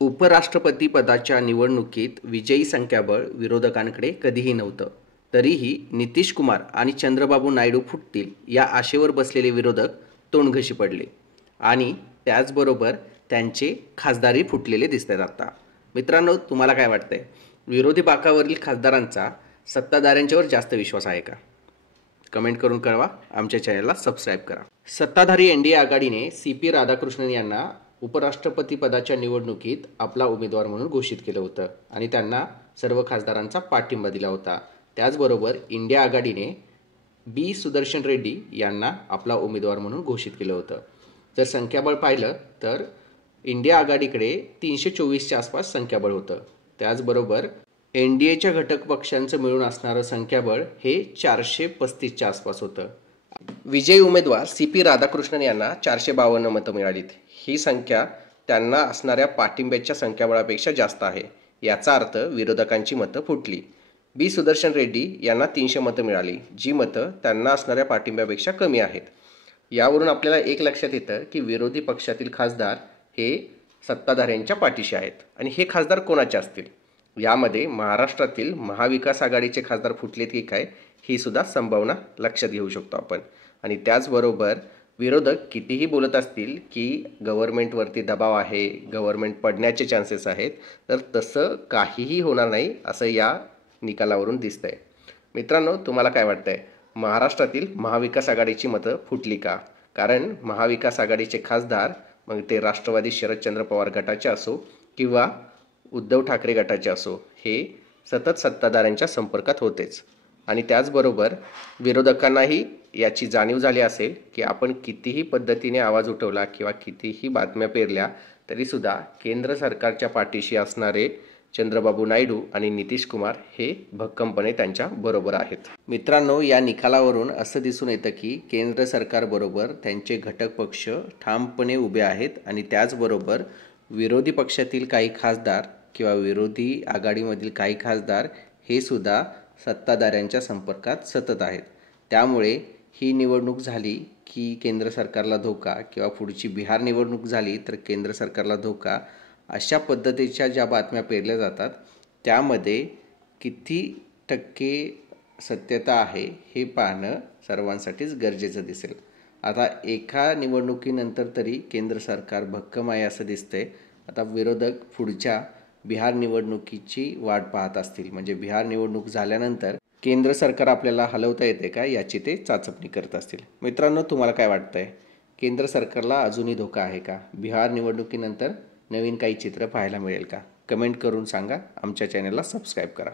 उपराष्ट्रपती पदाच्या निवडणुकीत विजयी संख्याबळ विरोधकांकडे कधीही नव्हतं. तरीही नितीश कुमार आणि चंद्रबाबू नायडू फुटतील या आशेवर बसलेले विरोधक तोंडघशी पडले आणि त्याचबरोबर त्यांचे खासदारही फुटलेले दिसतात आता. मित्रांनो, तुम्हाला काय वाटतंय? विरोधी बाकावरील खासदारांचा सत्ताधाऱ्यांच्यावर जास्त विश्वास आहे का? कमेंट करून कळवा. आमच्या चॅनलला सबस्क्राईब करा. सत्ताधारी एनडीए आघाडीने CP राधाकृष्णन यांना उपराष्ट्रपती पदाच्या निवडणुकीत आपला उमेदवार म्हणून घोषित केलं होतं आणि त्यांना सर्व खासदारांचा पाठिंबा दिला होता. त्याचबरोबर इंडिया आघाडीने B सुदर्शन रेड्डी यांना आपला उमेदवार म्हणून घोषित केलं होतं. जर संख्याबळ पाहिलं तर इंडिया आघाडीकडे 324च्या आसपास संख्याबळ होतं. त्याचबरोबर NDAच्या घटक पक्षांचं मिळून असणारं संख्याबळ हे 435च्या आसपास होतं. विजयी उमेदवार CP राधाकृष्णन यांना 452 मतं मिळालीत. ही संख्या त्यांना असणाऱ्या पाठिंब्याच्या संख्याबळापेक्षा जास्त आहे. याचा अर्थ विरोधकांची मतं फुटली. B सुदर्शन रेड्डी यांना 300 मतं मिळाली, जी मतं त्यांना असणाऱ्या पाठिंब्यापेक्षा कमी आहेत. यावरून आपल्याला एक लक्षात येतं की विरोधी पक्षातील खासदार हे सत्ताधाऱ्यांच्या पाठीशी आहेत. आणि हे खासदार कोणाचे असतील? यामध्ये महाराष्ट्रातील महाविकास आघाडीचे खासदार फुटलेत की काय, ही सुद्धा संभावना लक्षात घेऊ शकतो आपण. आणि त्याचबरोबर विरोधक कितीही बोलत असतील की गव्हर्नमेंटवरती दबाव आहे, गव्हर्नमेंट पडण्याचे चान्सेस आहेत, तर तसं काहीही होणार नाही असं या निकालावरून दिसतंय. मित्रांनो, तुम्हाला काय वाटतंय? महाराष्ट्रातील महाविकास आघाडीची मतं फुटली का? कारण महाविकास आघाडीचे खासदार, मग ते राष्ट्रवादी शरदचंद्र पवार गटाचे असो किंवा उद्धव ठाकरे गटाचे असो, हे सतत सत्ताधाऱ्यांच्या संपर्कात होतेच. आणि त्याचबरोबर विरोधकांनाही याची जाणीव झाली असेल की आपण कितीही पद्धतीने आवाज उठवला किंवा कितीही बातम्या पेरल्या तरीसुद्धा केंद्र सरकारच्या पाठीशी असणारे चंद्रबाबू नायडू आणि नितीश कुमार हे भक्कमपणे त्यांच्या बरोबर आहेत. मित्रांनो, या निकालावरून असं दिसून येतं की केंद्र सरकारबरोबर त्यांचे घटक पक्ष ठामपणे उभे आहेत आणि त्याचबरोबर विरोधी पक्षातील काही खासदार किंवा विरोधी आघाडीमधील काही खासदार हे सुद्धा सत्ताधाऱ्यांच्या संपर्कात सतत आहेत. त्यामुळे ही निवडणूक झाली की केंद्र सरकारला धोका किंवा पुढची बिहार निवडणूक झाली तर केंद्र सरकारला धोका, अशा पद्धतीच्या ज्या बातम्या पेरल्या जातात त्यामध्ये किती टक्के सत्यता आहे हे पाहणं सर्वांसाठीच गरजेचं दिसेल. आता एका निवडणुकीनंतर तरी केंद्र सरकार भक्कम आहे असं दिसतंय. आता विरोधक पुढच्या बिहार निवडणुकीची वाट पाहत असतील. म्हणजे बिहार निवडणूक झाल्यानंतर केंद्र सरकार आपल्याला हलवता येते का याची ते चाचपणी करत असतील. मित्रांनो, तुम्हाला काय वाटतंय? केंद्र सरकारला अजूनही धोका आहे का? बिहार निवडणुकीनंतर नवीन काही चित्र पाहायला मिळेल का? कमेंट करून सांगा. आमच्या चॅनलला सबस्क्राईब करा.